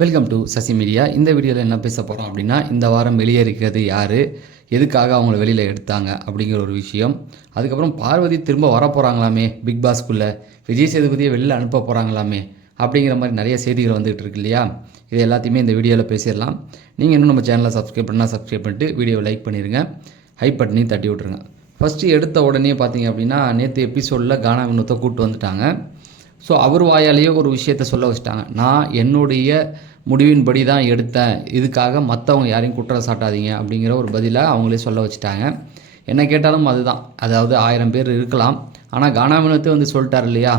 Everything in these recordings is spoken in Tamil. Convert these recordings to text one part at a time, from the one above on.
Welcome to Sasi media. இந்த வீடியோவில் என்ன பேச போகிறோம் அப்படின்னா, இந்த வாரம் வெளியேறிக்கிறது யார், எதுக்காக அவங்கள வெளியில் எடுத்தாங்க அப்படிங்கிற ஒரு விஷயம். அதுக்கப்புறம் பார்வதி திரும்ப வர போகிறாங்களாமே பிக் பாஸ்க்குள்ளே, விஜய் சேதுபதியை வெளியில் அனுப்ப போகிறாங்களாமே அப்படிங்கிற மாதிரி நிறைய செய்திகள் வந்துகிட்டு இருக்கு இல்லையா. இது எல்லாத்தையுமே இந்த வீடியோவில் பேசிடலாம். நீங்கள் இன்னும் நம்ம சேனலை சப்ஸ்கிரைப் பண்ணால் சப்ஸ்கிரைப் பண்ணிட்டு வீடியோவை லைக் பண்ணிடுங்க, ஹைப் பட்டனையும் தட்டி விட்ருங்க. ஃபஸ்ட்டு எடுத்த உடனே பார்த்தீங்க அப்படின்னா, நேற்று எபிசோடில் கானா வினோத்தை கூப்பிட்டு வந்துட்டாங்க. ஸோ அவர் வாயாலேயே ஒரு விஷயத்த சொல்ல வச்சுட்டாங்க, நான் என்னுடைய முடிவின்படி தான் எடுத்தேன், இதுக்காக மற்றவங்க யாரையும் குற்றம் சாட்டாதீங்க அப்படிங்கிற ஒரு பதிலை அவங்களே சொல்ல வச்சுட்டாங்க. என்ன கேட்டாலும் அதுதான், அதாவது 1000 பேர் இருக்கலாம், ஆனால் கானா வினோத்தை வந்து சொல்லிட்டார் இல்லையா,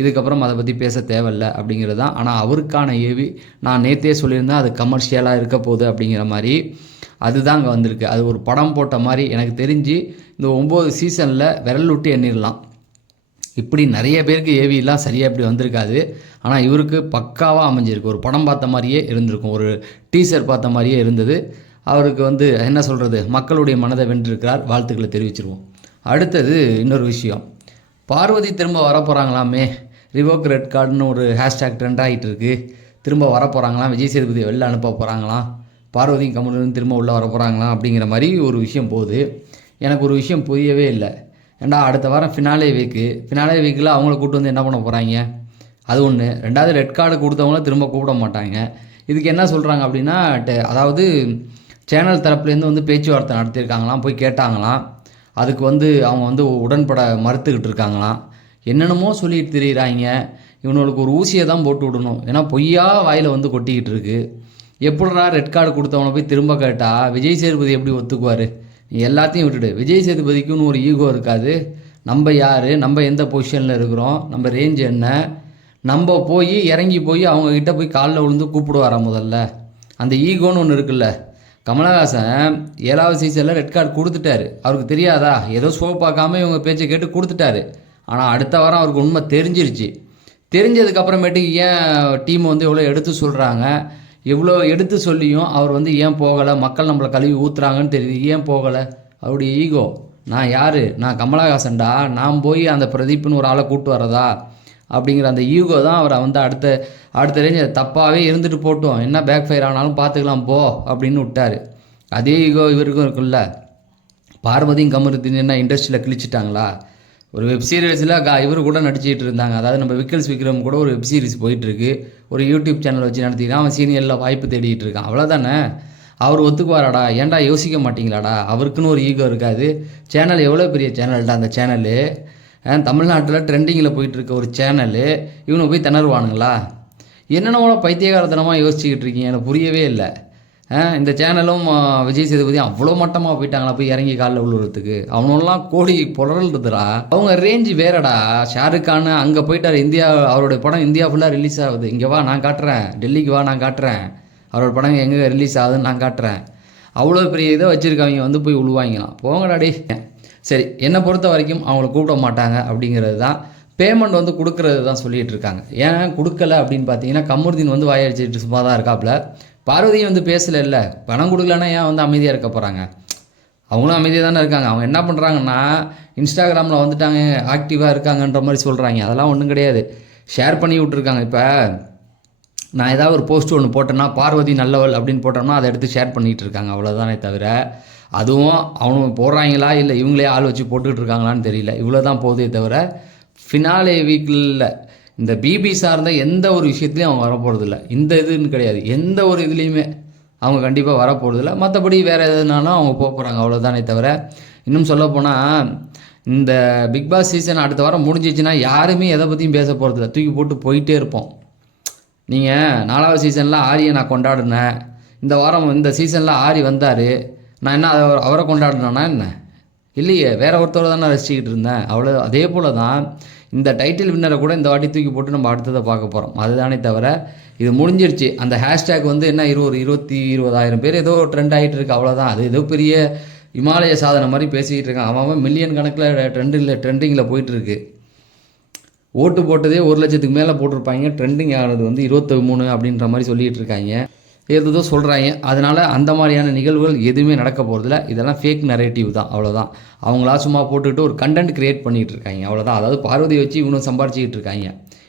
இதுக்கப்புறம் அதை பற்றி பேச தேவையில்லை அப்படிங்கிறது தான். ஆனால் அவருக்கான ஏவி நான் நேற்றே சொல்லியிருந்தேன், அது கமர்ஷியலாக இருக்க போகுது அப்படிங்கிற மாதிரி அதுதான் அங்கே வந்திருக்கு. அது ஒரு படம் போட்ட மாதிரி எனக்கு தெரிஞ்சு இந்த 9 சீசனில் விரல் விட்டு எண்ணிடலாம். இப்படி நிறைய பேருக்கு ஏவிலாம் சரியாக இப்படி வந்திருக்காது, ஆனால் இவருக்கு பக்காவாக அமைஞ்சிருக்கு. ஒரு படம் பார்த்த மாதிரியே இருந்திருக்கும், ஒரு டீசர் பார்த்த மாதிரியே இருந்தது. அவருக்கு வந்து என்ன சொல்கிறது, மக்களுடைய மனதை வென்றிருக்கிறார், வாழ்த்துக்களை தெரிவிச்சிருவோம். அடுத்தது இன்னொரு விஷயம், பார்வதி திரும்ப வரப்போகிறாங்களாமே, ரிவோக் ரெட் கார்டுன்னு ஒரு ஹேஷ்டேக் ட்ரெண்ட் ஆகிட்டு இருக்குது. திரும்ப வரப்போகிறாங்களாம், விஜய் சேதுபதியை வெளில அனுப்ப போகிறாங்களாம், பார்வதியும் கமலும் திரும்ப உள்ளே வர போகிறாங்களாம் அப்படிங்கிற மாதிரி ஒரு விஷயம் போகுது. எனக்கு ஒரு விஷயம் புரியவே இல்லை. ஏண்டா அடுத்த வாரம் ஃபினாலே வீக்கில் அவங்கள கூப்பிட்டு வந்து என்ன பண்ண போகிறாங்க, அது ஒன்று. ரெண்டாவது ரெட் கார்டு கொடுத்தவங்கள திரும்ப கூப்பிட மாட்டாங்க. இதுக்கு என்ன சொல்கிறாங்க அப்படின்னா, அதாவது சேனல் தரப்புலேருந்து வந்து பேச்சுவார்த்தை நடத்தியிருக்காங்களாம், போய் கேட்டாங்களாம். அதுக்கு வந்து அவங்க வந்து உடன்பட மறுத்துக்கிட்டு இருக்காங்களாம். என்னென்னமோ சொல்லிட்டு திரியிறாங்க. இவனுக்கு ஒரு ஊசியை தான் போட்டு விடணும், ஏன்னா பொய்யா வாயில் வந்து கொட்டிக்கிட்டு இருக்கு. எப்படிடா ரெட் கார்டு கொடுத்தவனை போய் திரும்ப கேட்டால் விஜய் சேதுபதி எப்படி ஒத்துக்குவார்? எல்லாத்தையும் விட்டுடு, விஜய் சேதுபதிக்குன்னு ஒரு ஈகோ இருக்காது. நம்ம யார், நம்ம எந்த பொசிஷனில் இருக்கிறோம், நம்ம ரேஞ்ச் என்ன, நம்ம போய் இறங்கி போய் அவங்கக்கிட்ட போய் காலில் விழுந்து கூப்பிடுவாரா முதல்ல? அந்த ஈகோன்னு ஒன்று இருக்குல்ல. கமலஹாசன் 7வது சீசனில் ரெட் கார்டு கொடுத்துட்டாரு, அவருக்கு தெரியாதா? ஏதோ ஷோ பார்க்காம இவங்க பேச்சை கேட்டு கொடுத்துட்டாரு. ஆனால் அடுத்த வாரம் அவருக்கு உண்மை தெரிஞ்சிருச்சு. தெரிஞ்சதுக்கப்புறமேட்டுக்கு ஏன் டீம் வந்து எவ்வளோ எடுத்து சொல்கிறாங்க, எவ்வளோ எடுத்து சொல்லியும் அவர் வந்து ஏன் போகலை, மக்கள் நம்மளை கழுவி ஊற்றுறாங்கன்னு தெரியுது, ஏன் போகலை? அவருடைய ஈகோ, நான் யார், நான் கமலஹாசன்டா, நான் போய் அந்த பிரதீப்னு ஒரு ஆளை கூப்பிட்டு வரதா அப்படிங்கிற அந்த ஈகோ தான் அவரை வந்து அடுத்த ரேஞ்சு தப்பாகவே இருந்துட்டு போட்டோம், என்ன பேக் ஃபயர் ஆனாலும் பார்த்துக்கலாம் போ அப்படின்னு விட்டார். அதே ஈகோ இவருக்கும் இருக்குல்ல. பார்வதியும் கமருதீன் என்ன இண்டஸ்ட்ரியில் கிழிச்சிட்டாங்களா? ஒரு வெப் சீரிஸில் இவர் கூட நடிச்சிட்டு இருந்தாங்க. அதாவது நம்ம விக்ரம் கூட ஒரு வெப் சீரிஸ் போயிட்டுருக்கு, ஒரு யூடியூப் சேனல் வச்சு நடத்திக்கலாம், அவன் சீனியரில் வாய்ப்பு தேடிட்டு இருக்கான், அவ்வளோதானே. அவர் ஒத்துக்குவாராடா? ஏன்டா யோசிக்க மாட்டிங்களாடா? அவருக்குன்னு ஒரு ஈகோ இருக்காது. சேனல் எவ்வளோ பெரிய சேனல்டா அந்த சேனலு, தமிழ்நாட்டில் ட்ரெண்டிங்கில் போயிட்டுருக்க ஒரு சேனலு, இவனை போய் திணறுவானுங்களா? என்னென்ன பைத்தியகாரத்தனமாக யோசிச்சுக்கிட்டு இருக்கீங்க, எனக்கு புரியவே இல்லை. இந்த சேனலும் விஜய் சேதுபதி அவ்வளோ மட்டமாக போயிட்டாங்களா போய் இறங்கி காலில் விழுறதுக்கு? அவனெல்லாம் கோடி புலறல்றதுடா, அவங்க ரேஞ்சு வேறடா. ஷாருக் கான் அங்கே போயிட்டார், இந்தியா அவருடைய படம் இந்தியா ஃபுல்லாக ரிலீஸ் ஆகுது, இங்கே வா நான் காட்டுறேன், டெல்லிக்கு வா நான் காட்டுறேன், அவரோட படம் எங்கே ரிலீஸ் ஆகுதுன்னு நான் காட்டுறேன். அவ்வளோ பெரிய இதை வச்சுருக்கவங்க வந்து போய் விழுவாங்களாம், போங்கடாடி. சரி, என்னை பொறுத்த வரைக்கும் அவங்கள கூப்பிட மாட்டாங்க அப்படிங்கிறது தான். பேமெண்ட் வந்து கொடுக்கறது தான் சொல்லிகிட்டு இருக்காங்க. ஏன் கொடுக்கல அப்படின்னு பார்த்தீங்கன்னா, கமருதீன் வந்து வாயடிச்சிட்டு சும்மா தான் இருக்காப்புல, பார்வதியும் வந்து பேசலை. இல்லை பணம் கொடுக்கலன்னா ஏன் வந்து அமைதியாக இருக்க போகிறாங்க? அவங்களும் அமைதியாக தானே இருக்காங்க. அவங்க என்ன பண்ணுறாங்கன்னா, இன்ஸ்டாகிராமில் வந்துட்டாங்க, ஆக்டிவாக இருக்காங்கன்ற மாதிரி சொல்கிறாங்க. அதெல்லாம் ஒன்றும் கிடையாது, ஷேர் பண்ணி விட்ருக்காங்க. இப்போ நான் ஏதாவது ஒரு போஸ்ட் ஒன்று போட்டேன்னா, பார்வதி நல்லவள் அப்படின்னு போட்டோம்னா அதை எடுத்து ஷேர் பண்ணிகிட்டு இருக்காங்க, அவ்வளோதானே தவிர அதுவும் அவங்க போடுறாங்களா இல்லை இவங்களே ஆள் வச்சு போட்டுக்கிட்டு இருக்காங்களான்னு தெரியல. இவ்வளோ தான் போதே தவிர ஃபினாலே வீக்கில் இந்த பிபி சார்ந்த எந்த ஒரு விஷயத்துலையும் அவங்க வரப்போகிறதில்ல. இந்த இதுன்னு கிடையாது, எந்த ஒரு இதுலேயுமே அவங்க கண்டிப்பாக வரப்போகிறதில்ல. மற்றபடி வேறு எதுனாலும் அவங்க போகிறாங்க, அவ்வளோதானே தவிர. இன்னும் சொல்லப்போனால் இந்த பிக் பாஸ் சீசன் அடுத்த வாரம் முடிஞ்சிச்சுன்னா யாருமே எதை பற்றியும் பேச போகிறதில்ல, தூக்கி போட்டு போயிட்டே இருப்போம். நீங்கள் 4வது சீசனில் ஆரியை நான் கொண்டாடினேன், இந்த வாரம் இந்த சீசனில் ஆரி வந்தார், நான் என்ன அவரை கொண்டாடினேன்னா என்ன? இல்லையே, வேற ஒருத்தரை தான் நான் ரசிச்சுக்கிட்டு இருந்தேன், அவ்வளோ. அதே போல் தான் இந்த டைட்டில் வின்னரை கூட இந்த வாட்டி தூக்கி போட்டு நம்ம அடுத்ததை பார்க்க போகிறோம், அதுதானே தவிர இது முடிஞ்சிருச்சு. அந்த ஹேஷ்டேக் வந்து என்ன 20,000 பேர் ஏதோ ட்ரெண்ட் ஆகிட்டு இருக்கு, அவ்வளோதான். அது ஏதோ பெரிய இமாலய சாதனை மாதிரி பேசிக்கிட்டு இருக்கான். அவன் மில்லியன் கணக்கில் ட்ரெண்டிங்கில் போயிட்டுருக்கு. ஓட்டு போட்டதே 1 லட்சத்துக்கு மேலே போட்டிருப்பாங்க, ட்ரெண்டிங் ஆகிறது வந்து 23 அப்படின்ற மாதிரி சொல்லிகிட்டு இருக்காங்க, ஏதோ சொல்கிறாங்க. அதனால் அந்த மாதிரியான நிகழ்வுகள் எதுவுமே நடக்க போகிறதில்ல. இதெல்லாம் ஃபேக் நரேட்டிவ் தான், அவ்வளோதான். அவங்களா சும்மா போட்டுக்கிட்டு ஒரு கண்டென்ட் க்ரியேட் பண்ணிகிட்டு இருக்காங்க, அவ்வளோதான். அதாவது பார்வதி வச்சு இவனும் சம்பாரிச்சிக்கிட்டு இருக்காங்க,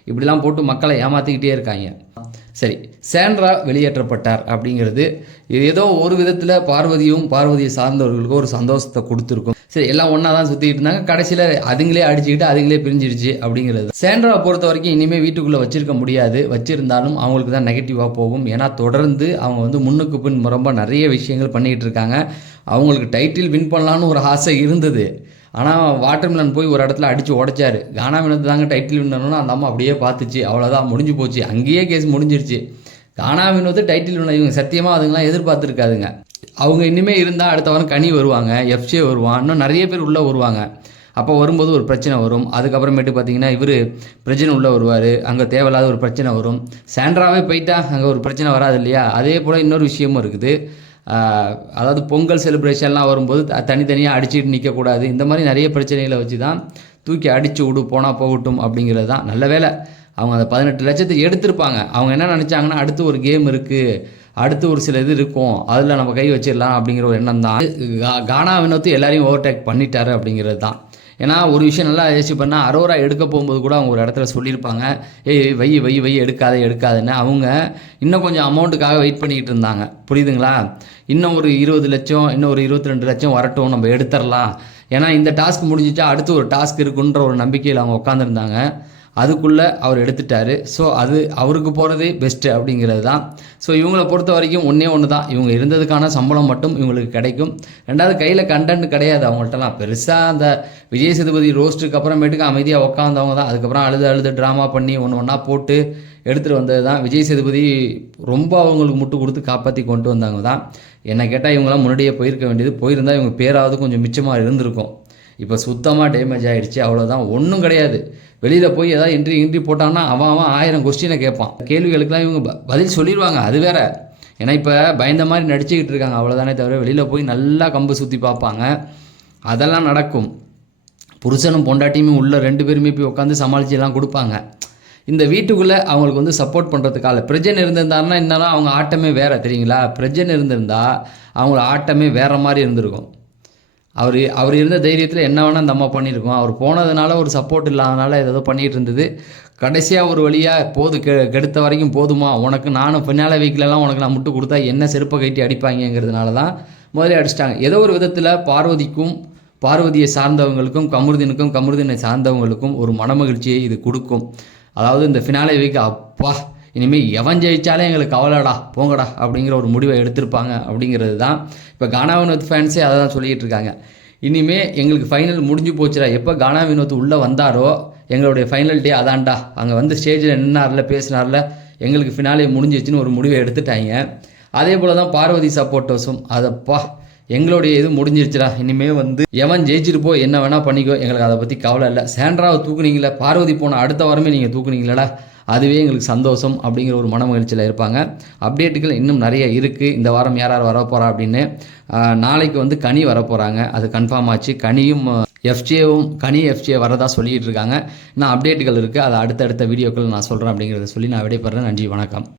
இப்படிலாம் போட்டு மக்களை ஏமாற்றிக்கிட்டே இருக்காங்க. சரி, சாண்ட்ரா வெளியேற்றப்பட்டார் அப்படிங்கிறது ஏதோ ஒரு விதத்தில் பார்வதியை சார்ந்தவர்களுக்கும் ஒரு சந்தோஷத்தை கொடுத்துருக்கும். சரி, எல்லாம் ஒன்றா தான் சுற்றிட்டு இருந்தாங்க. கடைசியில் அதுங்களே அடிச்சுக்கிட்டு அதுங்களே பிரிஞ்சிடுச்சு அப்படிங்கிறது. சாண்ட்ராவை பொறுத்த வரைக்கும் இனிமேல் வீட்டுக்குள்ளே வச்சிருக்க முடியாது. வச்சிருந்தாலும் அவங்களுக்கு தான் நெகட்டிவாக போகும். ஏன்னா தொடர்ந்து அவங்க வந்து முன்னுக்கு பின் ரொம்ப நிறைய விஷயங்கள் பண்ணிகிட்டு இருக்காங்க. அவங்களுக்கு டைட்டில் வின் பண்ணலான்னு ஒரு ஆசை இருந்தது. ஆனால் வாட்டர்மெலன் போய் ஒரு இடத்துல அடித்து உடைச்சாரு. கானா வினோத் தாங்க டைட்டில் வின்னர்னு அந்த அம்மா அப்படியே பார்த்துச்சு. அவ்வளோதான், முடிஞ்சு போச்சு. அங்கேயே கேஸ் முடிஞ்சிருச்சு. கானா வினோத் டைட்டில் வின்னர். இவங்க சத்தியமாக அதுங்களாம் எதிர்பார்த்துருக்காதுங்க. அவங்க இனிமேல் இருந்தால் அடுத்த வாரம் கனி வருவாங்க, எஃப்ஜே வருவான், இன்னும் நிறைய பேர் உள்ளே வருவாங்க. அப்போ வரும்போது ஒரு பிரச்சனை வரும். அதுக்கப்புறமேட்டு பார்த்தீங்கன்னா இவர் பிரச்சனை உள்ளே வருவார். அங்கே தேவையில்லாத ஒரு பிரச்சனை வரும். சாண்ட்ராவே போயிட்டா அங்கே ஒரு பிரச்சனை வராது இல்லையா? அதே போல் இன்னொரு விஷயமும் இருக்குது. அதாவது பொங்கல் செலிப்ரேஷன்லாம் வரும்போது தனித்தனியாக அடிச்சுட்டு நிற்கக்கூடாது. இந்த மாதிரி நிறைய பிரச்சனைகளை வச்சு தான் தூக்கி அடித்து விடு, போனால் போகட்டும் அப்படிங்கிறது தான். நல்ல வேலை அவங்க அந்த 18 லட்சத்தை எடுத்திருப்பாங்க. அவங்க என்ன நினச்சாங்கன்னா அடுத்து ஒரு கேம் இருக்குது, அடுத்து ஒரு சில இது இருக்கும், அதில் நம்ம கை வச்சிடலாம் அப்படிங்கிற ஒரு எண்ணம் தான். கானா வினோத் எல்லாரையும் ஓவர்டேக் பண்ணிட்டாரு அப்படிங்கிறது தான். ஏன்னா ஒரு விஷயம் நல்லா யோசிச்சு பண்ணால் அரோரா எடுக்க போகும்போது கூட அவங்க ஒரு இடத்துல சொல்லியிருப்பாங்க, ஏய் வை எடுக்காதுன்னு. அவங்க இன்னும் கொஞ்சம் அமௌண்ட்டுக்காக வெயிட் பண்ணிக்கிட்டு இருந்தாங்க. புரியுதுங்களா? இன்னும் ஒரு 20 லட்சம், இன்னும் ஒரு 22 லட்சம் வரட்டும், நம்ம எடுத்துடலாம். ஏன்னா இந்த டாஸ்க் முடிஞ்சிச்சா அடுத்து ஒரு டாஸ்க் இருக்குன்ற ஒரு நம்பிக்கையில் அவங்க உட்காந்துருந்தாங்க. அதுக்குள்ளே அவர் எடுத்துட்டார். ஸோ அது அவருக்கு போகிறதே பெஸ்ட்டு அப்படிங்கிறது தான். ஸோ இவங்களை பொறுத்த வரைக்கும் ஒன்று தான், இவங்க இருந்ததுக்கான சம்பளம் மட்டும் இவங்களுக்கு கிடைக்கும். ரெண்டாவது கையில் கண்டென்ட் கிடையாது அவங்கள்ட்டலாம். பெருசாக அந்த விஜய் சேதுபதி ரோஸ்ட்டுக்கு அப்புறமேட்டுக்கு அமைதியாக உட்காந்தவங்க தான். அதுக்கப்புறம் அழுது ட்ராமா பண்ணி ஒன்றா போட்டு எடுத்துகிட்டு வந்தது தான். விஜய் சேதுபதி ரொம்ப அவங்களுக்கு முட்டு கொடுத்து காப்பாற்றி கொண்டு வந்தாங்க தான். என்னை கேட்டால் இவங்களாம் முன்னாடியே போயிருக்க வேண்டியது. போயிருந்தால் இவங்க பேராவது கொஞ்சம் மிச்சமாக இருந்திருக்கும். இப்போ சுத்தமாக டேமேஜ் ஆகிடுச்சு, அவ்வளோதான். ஒன்றும் கிடையாது. வெளியில் போய் ஏதாவது என்ட்ரி போட்டான்னா அவன் 1000 கொஸ்டினை கேட்பான். கேள்விகளுக்கெல்லாம் இவங்க பதில் சொல்லிடுவாங்க, அது வேற. ஏன்னா இப்போ பயந்த மாதிரி நடிச்சுக்கிட்டு இருக்காங்க, அவ்வளோதானே தவிர வெளியில் போய் நல்லா கம்பு சுற்றி பார்ப்பாங்க. அதெல்லாம் நடக்கும். புருஷனும் பொண்டாட்டியுமே உள்ள 2 பேருமே போய் உட்காந்து சமாளிச்செல்லாம் கொடுப்பாங்க. இந்த வீட்டுக்குள்ளே அவங்களுக்கு வந்து சப்போர்ட் பண்ணுறதுக்காக பிரஜன் இருந்திருந்தாருன்னா இன்னும் அவங்க ஆட்டமே வேறு, தெரியுங்களா? பிரஜன் இருந்திருந்தா அவங்கள ஆட்டமே வேறு மாதிரி இருந்திருக்கும். அவர் இருந்த தைரியத்தில் என்ன வேணால் அந்த அம்மா பண்ணியிருக்கோம். அவர் போனதுனால ஒரு சப்போர்ட் இல்லாதனால ஏதோ பண்ணிகிட்டு இருந்தது. கடைசியாக ஒரு வழியாக கெடுத்த வரைக்கும் போதுமா உனக்கு, நானும் பின்னால் வீக்கிலலாம் உனக்கு நான் முட்டு கொடுத்தா என்ன செருப்பை கட்டி அடிப்பாங்கிறதுனால தான் முதலே அடிச்சிட்டாங்க. ஏதோ ஒரு விதத்தில் பார்வதியை சார்ந்தவங்களுக்கும் கமருதீனை சார்ந்தவங்களுக்கும் ஒரு மனமகிழ்ச்சியை இது கொடுக்கும். அதாவது இந்த ஃபினாலே வீக் அப்பா இனிமேல் எவன் ஜெயிச்சாலே எங்களுக்கு கவலைடா போங்கடா அப்படிங்கிற ஒரு முடிவை எடுத்திருப்பாங்க அப்படிங்கிறது தான். இப்போ கானா வினோத் ஃபேன்ஸே அதை தான் சொல்லிகிட்டு இருக்காங்க. இனிமேல் எங்களுக்கு ஃபைனல் முடிஞ்சு போச்சுடா, எப்போ கானா வினோத் உள்ளே வந்தாரோ எங்களுடைய ஃபைனல் டே அதான்டா, அங்கே வந்து ஸ்டேஜில் நின்னார்ல பேசினார்ல, எங்களுக்கு ஃபினாலே முடிஞ்சிச்சுன்னு ஒரு முடிவை எடுத்துட்டாங்க. அதே போல் தான் பார்வதி சப்போர்ட்டர்ஸும் அதப்பா எங்களுடைய இது முடிஞ்சிருச்சுடா, இனிமேல் வந்து எவன் ஜெயிச்சிட்டு போ, என்ன வேணால் பண்ணிக்கோ, எங்களுக்கு அதை பற்றி கவலை இல்லை. சாண்ட்ராவை தூக்குனீங்களே, பார்வதி போன அடுத்த வாரமே நீங்கள் தூக்குனீங்களா, அதுவே எங்களுக்கு சந்தோஷம் அப்படிங்கிற ஒரு மன மகிழ்ச்சியில் இருப்பாங்க. அப்டேட்டுகள் இன்னும் நிறைய இருக்குது. இந்த வாரம் யார் வரப்போகிறா அப்படின்னு. நாளைக்கு வந்து கனி வரப்போகிறாங்க, அது கன்ஃபார்ம் ஆச்சு. கனியும் எஃப்ஜே வரதா சொல்லிகிட்டு இருக்காங்க. இன்னும் அப்டேட்டுகள் இருக்குது, அதை அடுத்தடுத்த வீடியோக்கள் நான் சொல்கிறேன் அப்படிங்கிறத சொல்லி நான் விடைபெறேன். நன்றி, வணக்கம்.